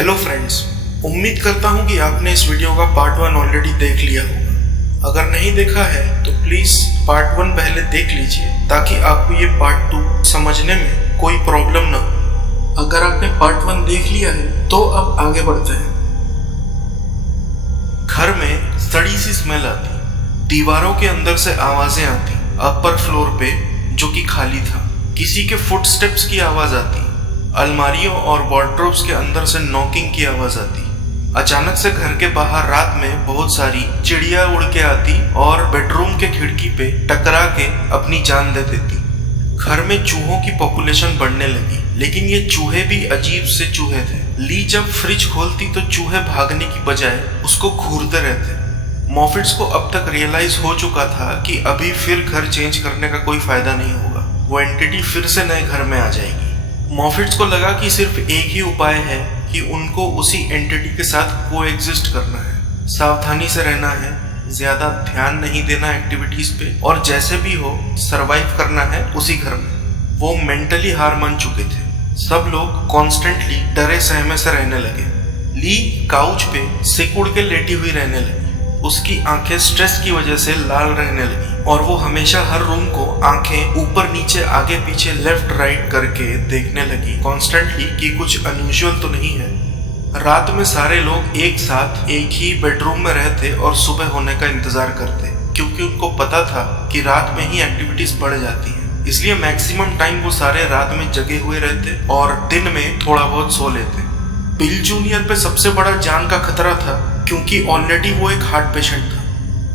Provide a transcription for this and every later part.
Hello friends, उम्मीद करता हूँ कि आपने इस वीडियो का पार्ट 1 ऑलरेडी देख लिया होगा। अगर नहीं देखा है तो प्लीज पार्ट 1 पहले देख लीजिए ताकि आपको ये पार्ट 2 समझने में कोई प्रॉब्लम ना हो। अगर आपने पार्ट 1 देख लिया है तो अब आगे बढ़ते हैं। घर में सड़ी सी स्मेल आती, दीवारों के अंदर से आवाजें आती, अपर फ्लोर पे जो कि खाली था किसी के फुटस्टेप्स की आवाज आती, अलमारियों और वार्डरोब्स के अंदर से नॉकिंग की आवाज आती। अचानक से घर के बाहर रात में बहुत सारी चिड़िया उड़ के आती और बेडरूम के खिड़की पे टकरा के अपनी जान दे देती। घर में चूहों की पॉपुलेशन बढ़ने लगी, लेकिन ये चूहे भी अजीब से चूहे थे। ली जब फ्रिज खोलती तो चूहे भागने की बजाय उसको घूरते रहते। मॉफिट्स को अब तक रियलाइज हो चुका था कि अभी फिर घर चेंज करने का कोई फायदा नहीं होगा, वो एंटिटी फिर से नए घर में आ जाएगी। मॉफिट्स को लगा कि सिर्फ एक ही उपाय है कि उनको उसी एंटिटी के साथ कोएग्जिस्ट करना है, सावधानी से रहना है, ज्यादा ध्यान नहीं देना एक्टिविटीज पे, और जैसे भी हो सरवाइव करना है उसी घर में। वो मेंटली हार मान चुके थे। सब लोग कॉन्स्टेंटली डरे सहमे से रहने लगे। ली काउच पे सिकुड़ के लेटी हुई रहने लगी। उसकी आंखें स्ट्रेस की वजह से लाल रहने लगी और वो हमेशा हर रूम को आंखें ऊपर नीचे आगे पीछे लेफ्ट राइट करके देखने लगी कॉन्स्टेंटली कि कुछ अनयूजुअल तो नहीं है। रात में सारे लोग एक साथ एक ही बेडरूम में रहते और सुबह होने का इंतजार करते, क्योंकि उनको पता था कि रात में ही एक्टिविटीज बढ़ जाती है। इसलिए मैक्सिमम टाइम वो सारे रात में जगे हुए रहते और दिन में थोड़ा बहुत सो लेते। बिल जूनियर पे सबसे बड़ा जान का खतरा था, क्योंकि ऑलरेडी वो एक हार्ट पेशेंट था।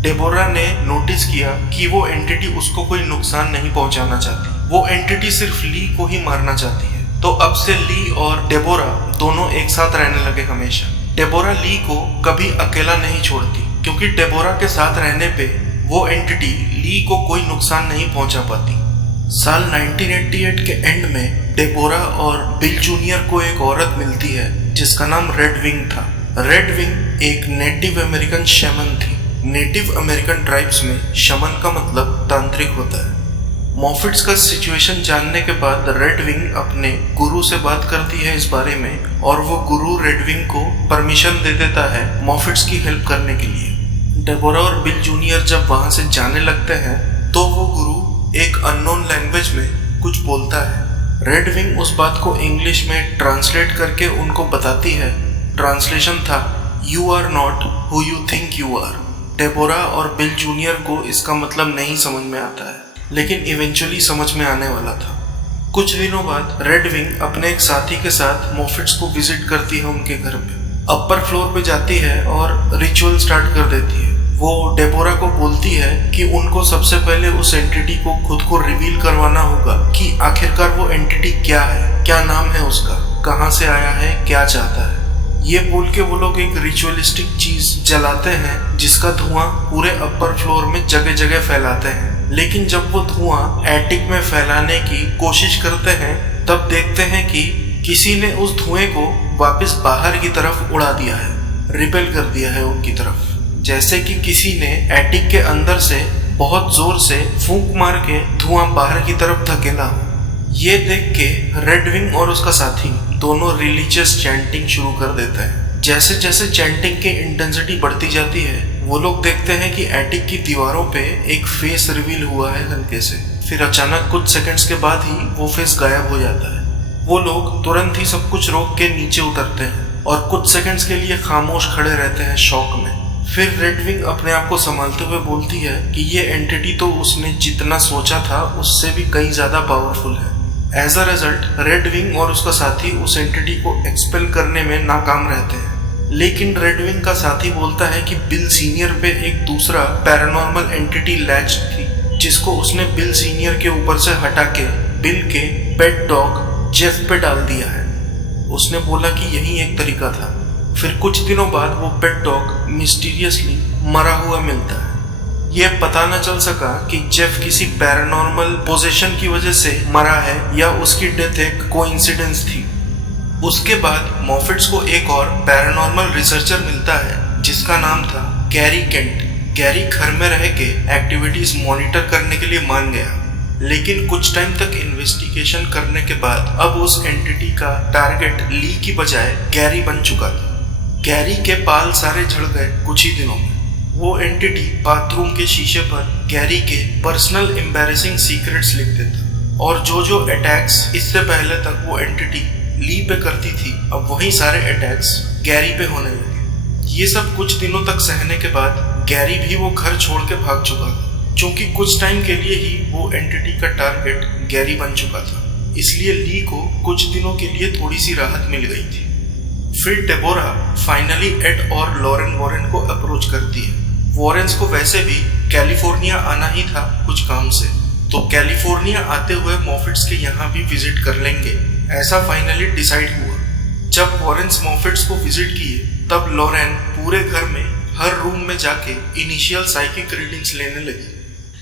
डेबोरा ने नोटिस किया कि वो एंटिटी उसको कोई नुकसान नहीं पहुंचाना चाहती, वो एंटिटी सिर्फ ली को ही मारना चाहती है। तो अब से ली और डेबोरा दोनों एक साथ रहने लगे हमेशा। डेबोरा ली को कभी अकेला नहीं छोड़ती, क्योंकि डेबोरा के साथ रहने पे वो एंटिटी ली को कोई नुकसान नहीं पहुंचा पाती। साल 1988 के एंड में डेबोरा और बिल जूनियर को एक औरत मिलती है जिसका नाम रेड विंग था। रेड विंग एक नेटिव अमेरिकन शमन थी। नेटिव अमेरिकन ट्राइब्स में शमन का मतलब तांत्रिक होता है। मॉफिट्स का सिचुएशन जानने के बाद रेड विंग अपने गुरु से बात करती है इस बारे में, और वो गुरु रेड विंग को परमिशन दे देता है मॉफिट्स की हेल्प करने के लिए। डेबोरा और बिल जूनियर जब वहां से जाने लगते हैं तो वो गुरु एक अननोन लैंग्वेज में कुछ बोलता है। रेड विंग उस बात को इंग्लिश में ट्रांसलेट करके उनको बताती है। ट्रांसलेशन था, you are not who you think you are. Deborah और बिल जूनियर को इसका मतलब नहीं समझ में आता है, लेकिन इवेंचुअली समझ में आने वाला था। कुछ दिनों बाद रेड विंग अपने एक साथी के साथ मॉफिट्स को विजिट करती है उनके घर पे। अपर फ्लोर पे जाती है और रिचुअल स्टार्ट कर देती है। वो डेबोरा को बोलती है कि उनको सबसे पहले उस एंटिटी को खुद को रिवील करवाना होगा कि आखिरकार वो एंटिटी क्या है, क्या नाम है उसका, कहाँ से आया है, क्या चाहता है। ये बोल के वो लोग एक रिचुअलिस्टिक चीज जलाते हैं जिसका धुआं पूरे अपर फ्लोर में जगह जगह फैलाते हैं। लेकिन जब वो धुआं एटिक में फैलाने की कोशिश करते हैं तब देखते हैं कि किसी ने उस धुएं को वापस बाहर की तरफ उड़ा दिया है, रिपेल कर दिया है उनकी तरफ। जैसे कि किसी ने एटिक के अंदर से बहुत जोर से फूंक मार के धुआं बाहर की तरफ धकेला हो। ये देख के रेड विंग और उसका साथी दोनों रिलीजियस चैंटिंग शुरू कर देते हैं। जैसे जैसे चैंटिंग की इंटेंसिटी बढ़ती जाती है वो लोग देखते हैं कि एटिक की दीवारों पे एक फेस रिवील हुआ है हल्के से। फिर अचानक कुछ सेकंड्स के बाद ही वो फेस गायब हो जाता है। वो लोग तुरंत ही सब कुछ रोक के नीचे उतरते हैं और कुछ सेकंड्स के लिए खामोश खड़े रहते हैं शॉक में। फिर रेड विंग अपने आप को संभालते हुए बोलती है कि ये एंटिटी तो उसने जितना सोचा था उससे भी कई ज्यादा पावरफुल है। As a result Red Wing और उसका साथी उस एंटिटी को एक्सपेल करने में नाकाम रहते हैं। लेकिन रेड विंग का साथी बोलता है कि बिल सीनियर पे एक दूसरा पैरानॉर्मल एंटिटी लैच्ड थी, जिसको उसने बिल सीनियर के ऊपर से हटा के बिल के पेट डॉग जेफ पे डाल दिया है। उसने बोला कि यही एक तरीका था। फिर कुछ दिनों बाद वो पेट डॉग मिस्टीरियसली मरा हुआ मिलता है। ये पता न चल सका कि जेफ किसी पैरानॉर्मल पोजीशन की वजह से मरा है या उसकी डेथ एक कोइंसिडेंस थी। उसके बाद मॉफिट्स को एक और पैरानॉर्मल रिसर्चर मिलता है जिसका नाम था गैरी केंट। गैरी घर में रह के एक्टिविटीज मॉनिटर करने के लिए मान गया। लेकिन कुछ टाइम तक इन्वेस्टिगेशन करने के बाद अब उस एंटिटी का टारगेट ली की बजाय गैरी बन चुका था। गैरी के बाल सारे झड़ गए कुछ ही दिनों में। वो एंटिटी बाथरूम के शीशे पर गैरी के पर्सनल एम्बैरेसिंग सीक्रेट्स लिख देता और जो अटैक्स इससे पहले तक वो एंटिटी ली पे करती थी, अब वही सारे अटैक्स गैरी पे होने लगे। ये सब कुछ दिनों तक सहने के बाद गैरी भी वो घर छोड़ के भाग चुका था। क्योंकि कुछ टाइम के लिए ही वो एंटिटी का टारगेट गैरी बन चुका था, इसलिए ली को कुछ दिनों के लिए थोड़ी सी राहत मिल गई थी। फिर डेबोरा फाइनली एड और लॉरेन वॉरेन को अप्रोच करती है। वॉरेन्स को वैसे भी कैलिफोर्निया आना ही था कुछ काम से, तो कैलिफोर्निया आते हुए मॉफिट्स के यहाँ भी विजिट कर लेंगे, ऐसा फाइनली डिसाइड हुआ। जब वॉरेन्स मॉफिट्स को विजिट किए तब लॉरेन पूरे घर में हर रूम में जाके इनिशियल साइकिक रीडिंग्स लेने लगी।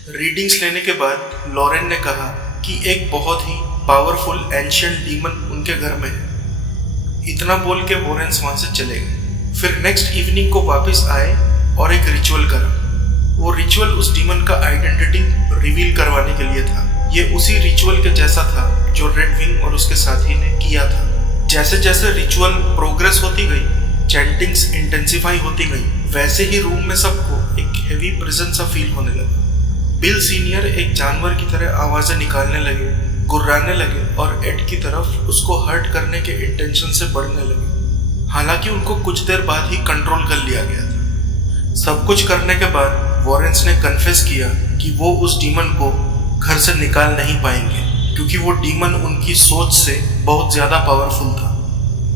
रीडिंग्स लेने के बाद लॉरेन ने कहा कि एक बहुत ही पावरफुल एंशिएंट डीमन उनके घर में है। इतना बोल के वॉरेन्स वहां से चले गए। फिर नेक्स्ट इवनिंग को वापस आए और एक रिचुअल करा। वो रिचुअल उस डीमन का आइडेंटिटी रिवील करवाने के लिए था। ये उसी रिचुअल के जैसा था जो रेड विंग और उसके साथी ने किया था। जैसे जैसे रिचुअल प्रोग्रेस होती गई, चैंटिंग्स इंटेंसिफाई होती गई, वैसे ही रूम में सबको एक हेवी प्रेजेंस सा फील होने लगा। बिल सीनियर एक जानवर की तरह आवाजें निकालने लगे, गुर्राने लगे और एड की तरफ उसको हर्ट करने के इंटेंशन से बढ़ने लगे। हालांकि उनको कुछ देर बाद ही कंट्रोल कर लिया गया था। सब कुछ करने के बाद वॉरेन्स ने कन्फेस किया कि वो उस डीमन को घर से निकाल नहीं पाएंगे, क्योंकि वो डीमन उनकी सोच से बहुत ज्यादा पावरफुल था।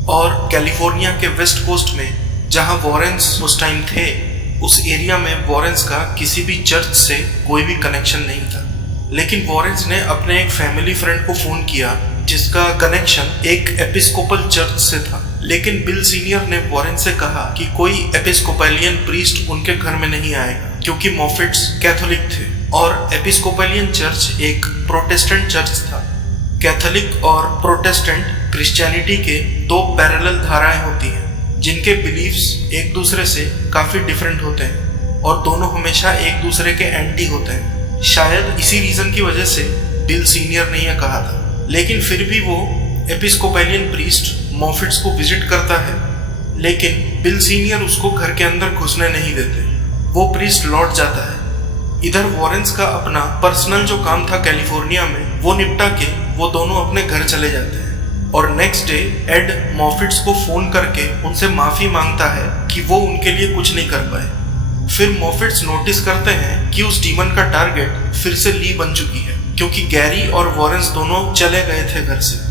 और कैलिफोर्निया के वेस्ट कोस्ट में जहां वॉरेन्स उस टाइम थे, उस एरिया में वॉरेन्स का किसी भी चर्च से कोई भी कनेक्शन नहीं था। लेकिन वॉरेन्स ने अपने एक फैमिली फ्रेंड को फोन किया जिसका कनेक्शन एक एपिस्कोपल चर्च से था। लेकिन बिल सीनियर ने वॉरेन से कहा कि कोई एपिस्कोपलियन प्रीस्ट उनके घर में नहीं आएगा, क्योंकि मॉफिट्स कैथोलिक थे और एपिस्कोपलियन चर्च एक प्रोटेस्टेंट चर्च था। कैथोलिक और प्रोटेस्टेंट क्रिश्चियनिटी के दो पैरेलल धाराएं होती हैं जिनके बिलीफ्स एक दूसरे से काफी डिफरेंट होते हैं और दोनों हमेशा एक दूसरे के एंटी होते हैं। शायद इसी रीजन की वजह से बिल सीनियर ने यह कहा था। लेकिन फिर भी वो एपिस्कोपलियन प्रीस्ट मॉफिट्स को विजिट करता है, लेकिन बिल सीनियर उसको घर के अंदर घुसने नहीं देते। वो प्रीस्ट लौट जाता है। इधर वॉरेन्स का अपना पर्सनल जो काम था कैलिफोर्निया में, वो निपटा के वो दोनों अपने घर चले जाते हैं। और नेक्स्ट डे एड मॉफिट्स को फोन करके उनसे माफी मांगता है कि वो उनके लिए कुछ नहीं कर पाए। फिर मॉफिट्स नोटिस करते हैं कि उस डीमन का टारगेट फिर से ली बन चुकी है, क्योंकि गैरी और वॉरेन्स दोनों चले गए थे घर से।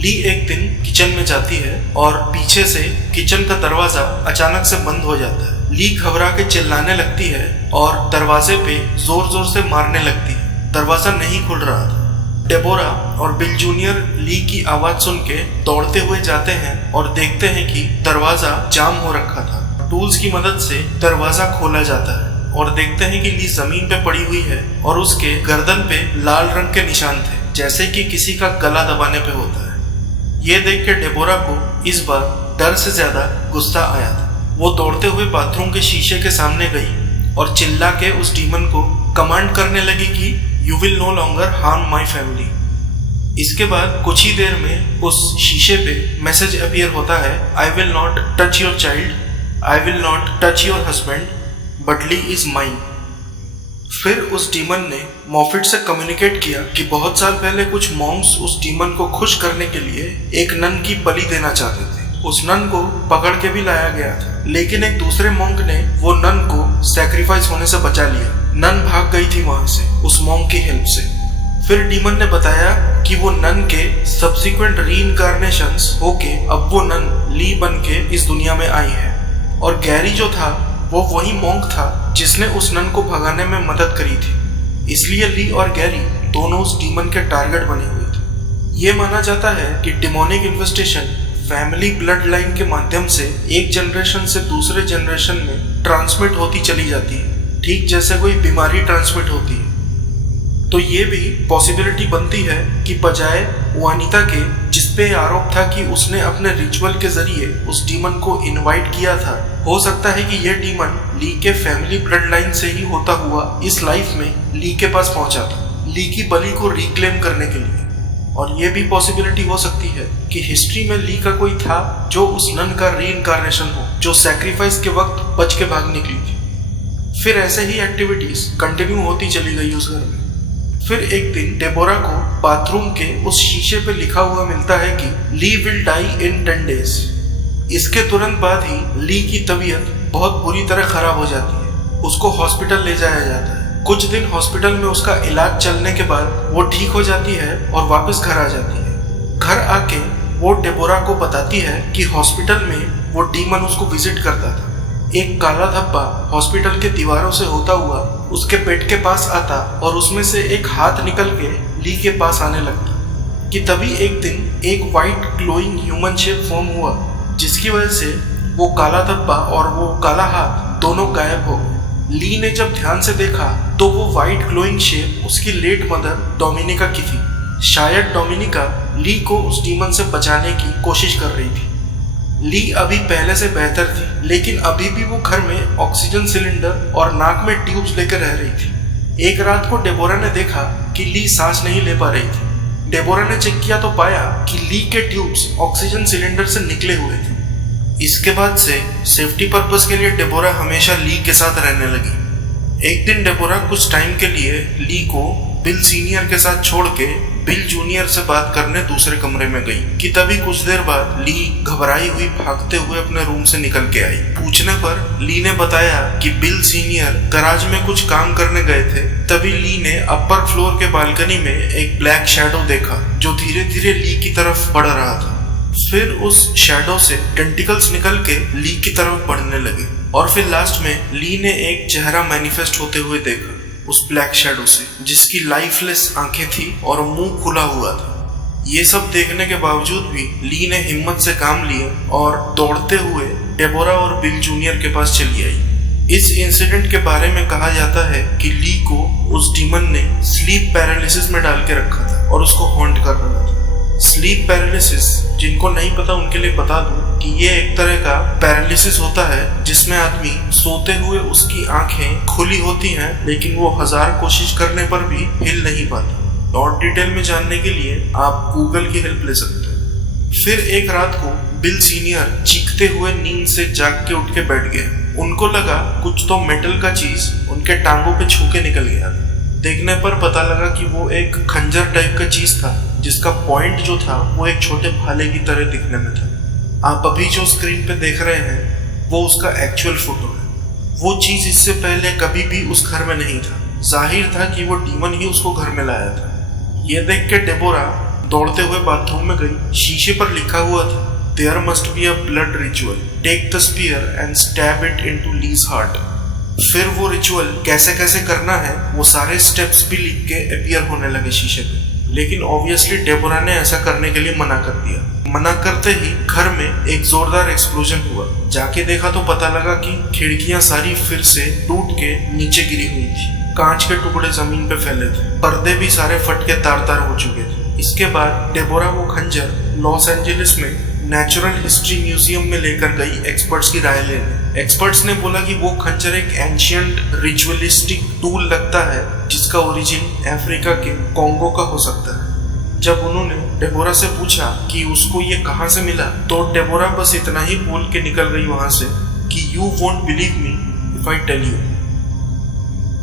ली एक दिन किचन में जाती है और पीछे से किचन का दरवाजा अचानक से बंद हो जाता है। ली घबरा के चिल्लाने लगती है और दरवाजे पे जोर जोर से मारने लगती है। दरवाजा नहीं खुल रहा था। डेबोरा और बिल जूनियर ली की आवाज सुन के दौड़ते हुए जाते हैं और देखते हैं कि दरवाजा जाम हो रखा था। टूल्स की मदद से दरवाजा खोला जाता है और देखते हैं कि ली जमीन पे पड़ी हुई है और उसके गर्दन पे लाल रंग के निशान थे, जैसे कि किसी का गला दबाने पे होता है। ये देख के डेबोरा को इस बार डर से ज्यादा गुस्सा आया था। वो दौड़ते हुए बाथरूम के शीशे के सामने गई और चिल्ला के उस डीमन को कमांड करने लगी कि You will no longer harm my family। इसके बाद कुछ ही देर में उस शीशे पे मैसेज अपीयर होता है, I will not touch your child, I will not touch your husband, but Lee is mine। फिर उस डीमन ने मॉफिट से कम्युनिकेट किया कि बहुत साल पहले कुछ मॉन्क्स उस डीमन को खुश करने के लिए एक नन की बलि देना चाहते थे। उस नन को पकड़ के भी लाया गया था, लेकिन एक दूसरे मॉन्क ने वो नन को सैक्रिफाइस होने से बचा लिया। नन भाग गई थी वहां से उस मॉन्क की हेल्प से। फिर डीमन ने बताया कि वो नन के सब्सिक्वेंट रीइंकार्नेशंस होके अब वो नन ली बन के इस दुनिया में आई है। और गैरी जो था वो वही मॉन्क था जिसने उस नन को भगाने में मदद करी थी। इसलिए ली और गैरी दोनों उस डीमन के टारगेट बने हुए थे। ये माना जाता है कि demonic infestation family blood line के माध्यम से एक जनरेशन से दूसरे जनरेशन में ट्रांसमिट होती चली जाती है, ठीक जैसे कोई बीमारी ट्रांसमिट होती है। तो ये भी पॉसिबिलिटी बनती है कि बजाय वानिता के, जिसपे आरोप था कि उसने अपने रिचुअल के जरिए उस डीमन को इनवाइट किया था, हो सकता है कि यह डीमन ली के फैमिली ब्लड लाइन से ही होता हुआ इस लाइफ में ली के पास पहुंचा था। ली की बलि को रिक्लेम करने के लिए। और ये भी पॉसिबिलिटी हो सकती है कि हिस्ट्री में ली का कोई था जो उस नन का रीइंकार्नेशन हो, जो सैक्रिफाइस के वक्त बच के भाग निकली थी। फिर ऐसे ही एक्टिविटीज कंटिन्यू होती चली गई उस घर में। फिर एक दिन डेबोरा को बाथरूम के उस शीशे पे लिखा हुआ मिलता है कि ली विल डाई इन 10 days। इसके तुरंत बाद ही ली की तबीयत बहुत बुरी तरह खराब हो जाती है। उसको हॉस्पिटल ले जाया जाता है। कुछ दिन हॉस्पिटल में उसका इलाज चलने के बाद वो ठीक हो जाती है और वापस घर आ जाती है। घर आके वो डेबोरा को बताती है कि हॉस्पिटल में वो डीमन उसको विजिट करता था। एक काला धब्बा हॉस्पिटल के दीवारों से होता हुआ उसके पेट के पास आता और उसमें से एक हाथ निकल के ली के पास आने लगता कि तभी एक दिन एक white glowing human shape form हुआ, जिसकी वजह से वो काला धब्बा और वो काला हाथ दोनों गायब हो गए। ली ने जब ध्यान से देखा तो वो वाइट ग्लोइंग शेप उसकी लेट मदर डोमिनिका की थी। शायद डोमिनिका ली को उस डीमन से बचाने की कोशिश कर रही थी। ली अभी पहले से बेहतर थी, लेकिन अभी भी वो घर में ऑक्सीजन सिलेंडर और नाक में ट्यूब्स लेकर रह रही थी। एक रात को डेबोरा ने देखा कि ली सांस नहीं ले पा रही थी। डेबोरा ने चेक किया तो पाया कि ली के ट्यूब्स ऑक्सीजन सिलेंडर से निकले हुए थे। इसके बाद से सेफ्टी पर्पस के लिए डेबोरा हमेशा ली के साथ रहने लगी। एक दिन डेबोरा कुछ टाइम के लिए ली को बिल सीनियर के साथ छोड़ के बिल जूनियर से बात करने दूसरे कमरे में गई कि तभी कुछ देर बाद ली घबराई हुई भागते हुए अपने रूम से निकल के आई। पूछने पर ली ने बताया कि बिल सीनियर गराज में कुछ काम करने गए थे। तभी ली ने अपर फ्लोर के बालकनी में एक ब्लैक शैडो देखा जो धीरे धीरे ली की तरफ बढ़ रहा था। फिर उस शैडो से टेंटिकल्स निकल के ली की तरफ बढ़ने लगे और फिर लास्ट में ली ने एक चेहरा मैनिफेस्ट होते हुए देखा उस ब्लैक शैडो से, जिसकी लाइफलेस आंखें थी और मुंह खुला हुआ था। ये सब देखने के बावजूद भी ली ने हिम्मत से काम लिया और दौड़ते हुए डेबोरा और बिल जूनियर के पास चली आई। इस इंसिडेंट के बारे में कहा जाता है कि ली को उस डीमन ने स्लीप पैरालिसिस में डाल के रखा था और उसको हॉन्ट कर रहा था। स्लीप पैरालिसिस, जिनको नहीं पता उनके लिए बता दूं कि ये एक तरह का पैरालिसिस होता है जिसमें आदमी सोते हुए उसकी आंखें खुली होती हैं, लेकिन वो 1000 कोशिश करने पर भी हिल नहीं पाता। और डिटेल में जानने के लिए आप गूगल की हेल्प ले सकते हैं। फिर एक रात को बिल सीनियर चीखते हुए नींद से जाग के उठ के बैठ गए। उनको लगा कुछ तो मेटल का चीज उनके टांगों पे छू के निकल गया। देखने पर पता लगा कि वो एक खंजर टाइप का चीज था, जिसका पॉइंट जो था वो एक छोटे भाले की तरह दिखने में था। आप अभी जो स्क्रीन पे देख रहे हैं वो उसका एक्चुअल फोटो है। वो चीज इससे पहले कभी भी उस घर में नहीं था। जाहिर था कि वो डीमन ही उसको घर में लाया था। ये देख के डेबोरा दौड़ते हुए बाथरूम में गई। शीशे पर लिखा हुआ था, there must be a blood ritual, take the spear and stab it into Lee's heart. फिर वो रिचुअल कैसे कैसे करना है वो सारे स्टेप्स भी लिख के अपीयर होने लगे शीशे पे। लेकिन ऑब्वियसली डेबोरा ने ऐसा करने के लिए मना कर दिया। मना करते ही घर में एक जोरदार एक्सप्लोजन हुआ। जाके देखा तो पता लगा कि खिड़कियां सारी फिर से टूट के नीचे गिरी हुई थी। कांच के टुकड़े जमीन पे फैले थे। पर्दे भी सारे फट के तार तार हो चुके थे। इसके बाद डेबोरा वो खंजर लॉस एंजलिस में नेचुरल हिस्ट्री म्यूजियम में लेकर गई एक्सपर्ट्स की राय लेने। एक्सपर्ट्स ने बोला कि वो खंजर एक एंशियंट रिचुअलिस्टिक टूल लगता है जिसका ओरिजिन अफ्रीका के कॉन्गो का हो सकता है। जब उन्होंने डेबोरा से पूछा कि उसको ये कहाँ से मिला, तो डेबोरा बस इतना ही बोल के निकल गई वहां से कि you won't believe me if I tell you.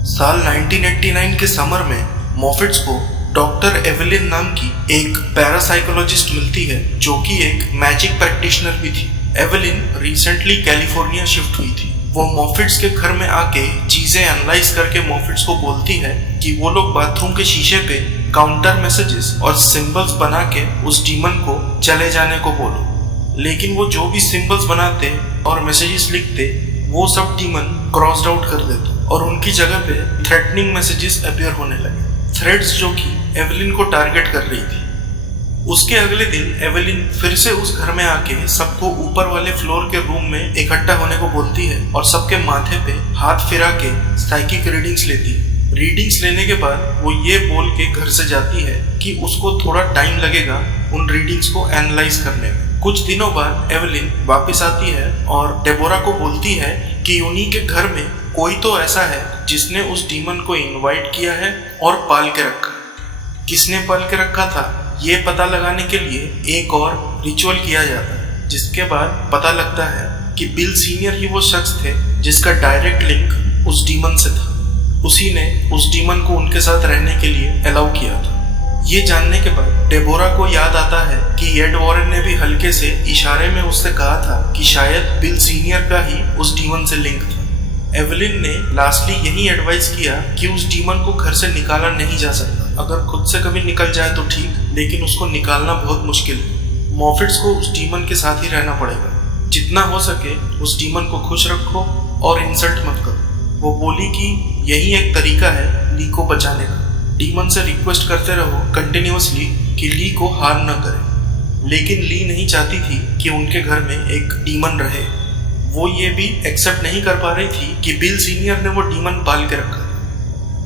साल 1989 के समर में मॉफिट्स को डॉक्टर एवेलिन नाम की एक पैरासाइकोलॉजिस्ट मिलती है जो कि एक मैजिक प्रैक्टिशनर भी थी। एवेलिन रिसेंटली कैलिफोर्निया शिफ्ट हुई थी। वो मॉफिट्स के घर में आके चीजें एनालाइज करके मॉफिट्स को बोलती है कि वो लोग बाथरूम के शीशे पे काउंटर मैसेजेस और सिंबल्स बना के उस डीमन को चले जाने को बोलो। लेकिन वो जो भी सिंबल्स बनाते और मैसेजेस लिखते वो सब डीमन क्रॉस्ड आउट कर देते और उनकी जगह पे थ्रेटनिंग मैसेजेस अपीयर होने लगे। थ्रेड्स जो कि एवेलिन को टारगेट कर रही थी। उसके अगले दिन एवेलिन फिर से उस घर में आके सबको ऊपर वाले फ्लोर के रूम में इकट्ठा होने को बोलती है और सबके माथे पे हाथ फिरा के साइकिक रीडिंग्स लेती है। रीडिंग्स लेने के बाद वो ये बोल के घर से जाती है कि उसको थोड़ा टाइम लगेगा उन रीडिंग्स को एनालाइज करने में। कुछ दिनों बाद एवेलिन वापस आती है और डेबोरा को बोलती है कि उन्हीं के घर में कोई तो ऐसा है जिसने उस डीमन को इनवाइट किया है और पाल के रखा। किसने पाल के रखा था ये पता लगाने के लिए एक और रिचुअल किया जाता है, जिसके बाद पता लगता है कि बिल सीनियर ही वो शख्स थे जिसका डायरेक्ट लिंक उस डीमन से था। उसी ने उस डीमन को उनके साथ रहने के लिए अलाउ किया था। ये जानने के बाद डेबोरा को याद आता है कि एड वॉरेन ने भी हल्के से इशारे में उससे कहा था कि शायद बिल सीनियर का ही उस डीमन से लिंक था। एवलिन ने लास्टली यही एडवाइस किया कि उस डीमन को घर से निकाला नहीं जा सकता। अगर खुद से कभी निकल जाए तो ठीक, लेकिन उसको निकालना बहुत मुश्किल है। मॉफिट्स को उस डीमन के साथ ही रहना पड़ेगा। जितना हो सके उस डीमन को खुश रखो और इंसल्ट मत करो। वो बोली कि यही एक तरीका है ली को बचाने का। डीमन से रिक्वेस्ट करते रहो कंटिन्यूअसली कि ली को हार्म न करे। लेकिन ली नहीं चाहती थी कि उनके घर में एक डीमन रहे। वो ये भी एक्सेप्ट नहीं कर पा रही थी कि बिल सीनियर ने वो डीमन पाल के रखा।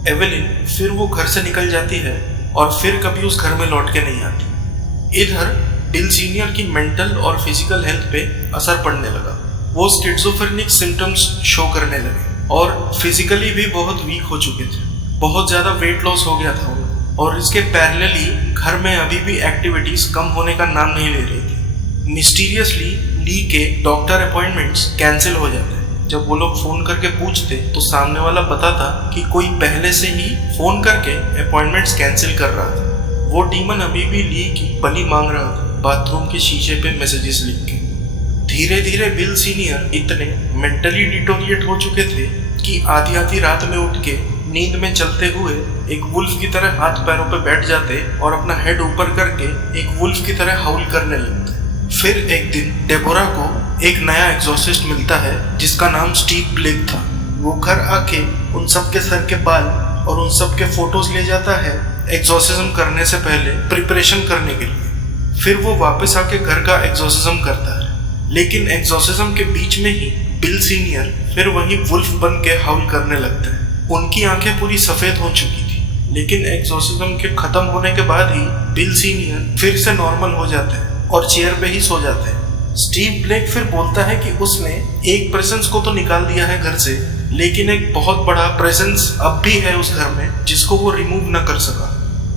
एवेलिन फिर वो घर से निकल जाती है और फिर कभी उस घर में लौट के नहीं आती। इधर बिल सीनियर की मेंटल और फिजिकल हेल्थ पे असर पड़ने लगा। वो स्किज़ोफ्रेनिक सिम्टम्स शो करने लगे और फिजिकली भी बहुत वीक हो चुके थे। बहुत ज़्यादा वेट लॉस हो गया था उनको, और इसके पैरेलली घर में अभी भी एक्टिविटीज़ कम होने का नाम नहीं ले रही थी। मिस्टीरियसली ली के डॉक्टर अपॉइंटमेंट्स कैंसिल हो जाते। जब वो लोग फ़ोन करके पूछते तो सामने वाला बताता कि कोई पहले से ही फ़ोन करके अपॉइंटमेंट्स कैंसिल कर रहा था। वो डीमन अभी भी ली की बलि मांग रहा था, बाथरूम के शीशे पे मैसेजेस लिख के। धीरे धीरे बिल सीनियर इतने मेंटली डिटोरिएट हो चुके थे कि आधी आधी रात में उठ के नींद में चलते हुए एक वुल्फ की तरह हाथ पैरों पे बैठ जाते और अपना हेड ऊपर करके एक वुल्फ की तरह हाउल करने लगते। फिर एक दिन डेबोरा को एक नया एग्जॉर्सिस्ट मिलता है जिसका नाम स्टीव ब्लेक था। वो घर आके उन सब के सर के बाल और उन सब के फोटोज ले जाता है एग्जॉर्सिज्म करने से पहले प्रिपरेशन करने के लिए। फिर वो वापस आके घर का एग्जॉर्सिज्म करता है, लेकिन एग्जॉर्सिज्म के बीच में ही बिल सीनियर फिर वही वुल्फ बन के हाउल करने लगते हैं। उनकी आंखें पूरी सफेद हो चुकी थी, लेकिन एग्जॉर्सिज्म के खत्म होने के बाद ही बिल सीनियर फिर से नॉर्मल हो जाते हैं और चेयर पे ही सो जाते हैं। स्टीव ब्लेक फिर बोलता है कि उसने एक प्रेजेंस को तो निकाल दिया है घर से, लेकिन एक बहुत बड़ा प्रेजेंस अब भी है उस घर में जिसको वो रिमूव न कर सका।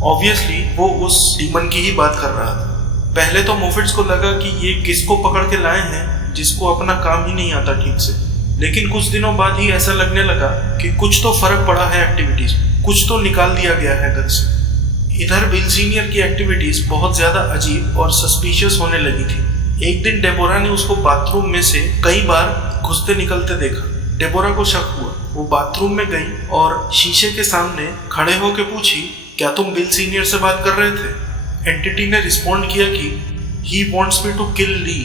ऑब्वियसली वो उस डीमन की ही बात कर रहा था। पहले तो मॉफिट्स को लगा कि ये किसको पकड़ के लाए हैं जिसको अपना काम ही नहीं आता ठीक से, लेकिन कुछ दिनों बाद ही ऐसा लगने लगा कि कुछ तो फर्क पड़ा है एक्टिविटीज, कुछ तो निकाल दिया गया है घर से। इधर बिल सीनियर की एक्टिविटीज बहुत ज्यादा अजीब और सस्पिशियस होने लगी थी। एक दिन डेबोरा ने उसको बाथरूम में से कई बार घुसते निकलते देखा। डेबोरा को शक हुआ। वो बाथरूम में गई और शीशे के सामने खड़े होकर पूछी, क्या तुम बिल सीनियर से बात कर रहे थे? एंटिटी ने रिस्पॉन्ड किया कि he wants me to kill Lee,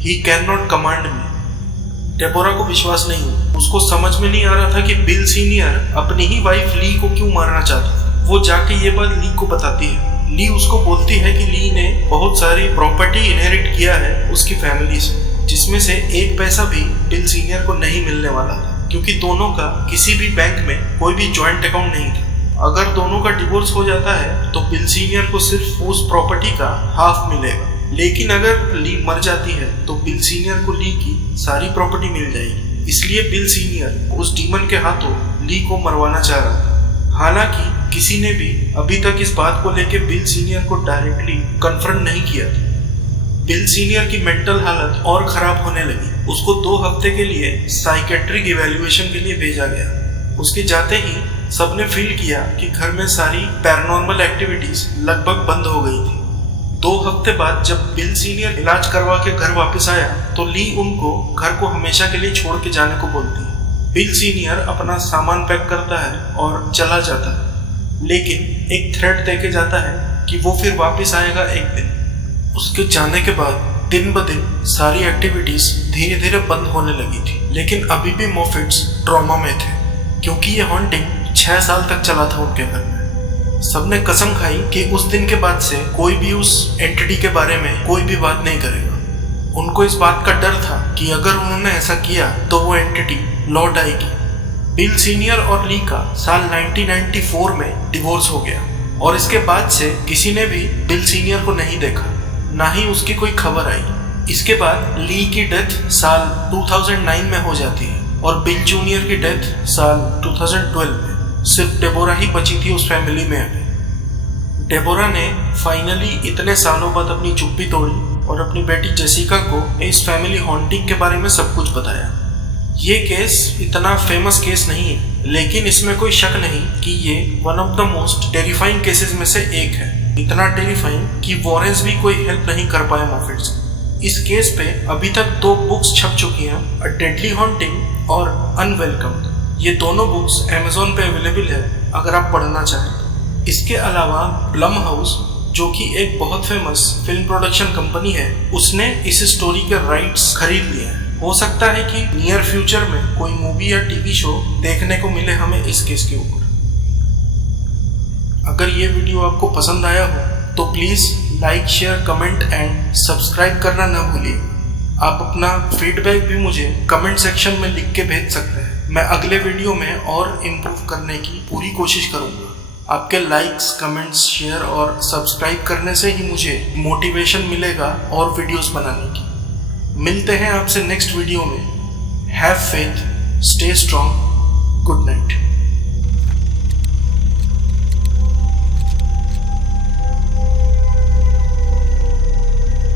he can not command me. Deborah को विश्वास नहीं हुआ। उसको समझ में नहीं आ रहा था कि बिल सीनियर अपनी ही वाइफ ली को क्यों मारना चाहता था। वो जाके ये बात ली को बताती है। ली उसको बोलती है कि ली ने बहुत सारी प्रॉपर्टी इनहेरिट किया है उसकी फैमिली से, जिसमें से एक पैसा भी बिल सीनियर को नहीं मिलने वाला था, क्योंकि दोनों का किसी भी बैंक में कोई भी जॉइंट अकाउंट नहीं था। अगर दोनों का डिवोर्स हो जाता है तो बिल सीनियर को सिर्फ उस प्रॉपर्टी का हाफ मिलेगा, लेकिन अगर ली मर जाती है तो बिल सीनियर को ली की सारी प्रॉपर्टी मिल जाएगी। इसलिए बिल सीनियर उस डीमन के हाथों ली को मरवाना चाह रहा था। हालांकि किसी ने भी अभी तक इस बात को लेकर बिल सीनियर को डायरेक्टली कन्फ्रंट नहीं किया था। बिल सीनियर की मेंटल हालत और खराब होने लगी। उसको 2 हफ्ते के लिए साइकेट्रिक इवैल्यूएशन के लिए भेजा गया। उसके जाते ही सबने फील किया कि घर में सारी पैरानॉर्मल एक्टिविटीज लगभग बंद हो गई थी। 2 हफ्ते बाद जब बिल सीनियर इलाज करवा के घर वापस आया तो ली उनको घर को हमेशा के लिए छोड़ के जाने को बोलती है। बिल सीनियर अपना सामान पैक करता है और चला जाता है, लेकिन एक थ्रेट देके जाता है कि वो फिर वापस आएगा एक दिन। उसके जाने के बाद दिन ब दिन सारी एक्टिविटीज धीरे धीरे बंद होने लगी थी, लेकिन अभी भी मॉफिट्स ट्रॉमा में थे, क्योंकि ये हॉन्टिंग 6 साल तक चला था उनके घर में। सबने कसम खाई कि उस दिन के बाद से कोई भी उस एंटिटी के बारे में कोई भी बात नहीं करेगा। उनको इस बात का डर था कि अगर उन्होंने ऐसा किया तो वो एंटिटी लौट आएगी। बिल सीनियर और ली का साल 1994 में डिवोर्स हो गया और इसके बाद से किसी ने भी बिल सीनियर को नहीं देखा, ना ही उसकी कोई खबर आई। इसके बाद ली की डेथ साल 2009 में हो जाती है और बिल जूनियर की डेथ साल 2012 में। सिर्फ डेबोरा ही बची थी उस फैमिली में। अभी डेबोरा ने फाइनली इतने सालों बाद अपनी चुप्पी तोड़ी और अपनी बेटी जेसिका को इस फैमिली हॉन्टिंग के बारे में सब कुछ बताया। ये केस इतना फेमस केस नहीं है, लेकिन इसमें कोई शक नहीं कि ये one of the most terrifying cases में से एक है। इतना टेरिफाइंग कि वॉरेंस भी कोई हेल्प नहीं कर पाए मोफेट से। इस केस पे अभी तक 2 बुक्स छप चुकी हैं, अ डेडली हॉन्टिंग और अनवेलकम। ये दोनों बुक्स अमेज़न पे अवेलेबल है अगर आप पढ़ना चाहें तो। इसके अलावा प्लम हाउस, जो कि एक बहुत फेमस फिल्म प्रोडक्शन कंपनी है, उसने इस स्टोरी के राइट्स खरीद लिए हैं। हो सकता है कि नियर फ्यूचर में कोई मूवी या टीवी शो देखने को मिले हमें इस केस के ऊपर। अगर ये वीडियो आपको पसंद आया हो तो please like, share, comment and subscribe करना ना भूलिए। आप अपना फीडबैक भी मुझे कमेंट सेक्शन में लिख के भेज सकते हैं। मैं अगले वीडियो में और इम्प्रूव करने की पूरी कोशिश करूँगा। आपके लाइक्स, कमेंट्स, शेयर और सब्सक्राइब करने से ही मुझे मोटिवेशन मिलेगा और वीडियोस बनाने की। मिलते हैं आपसे नेक्स्ट वीडियो में। Have faith, stay strong, good night.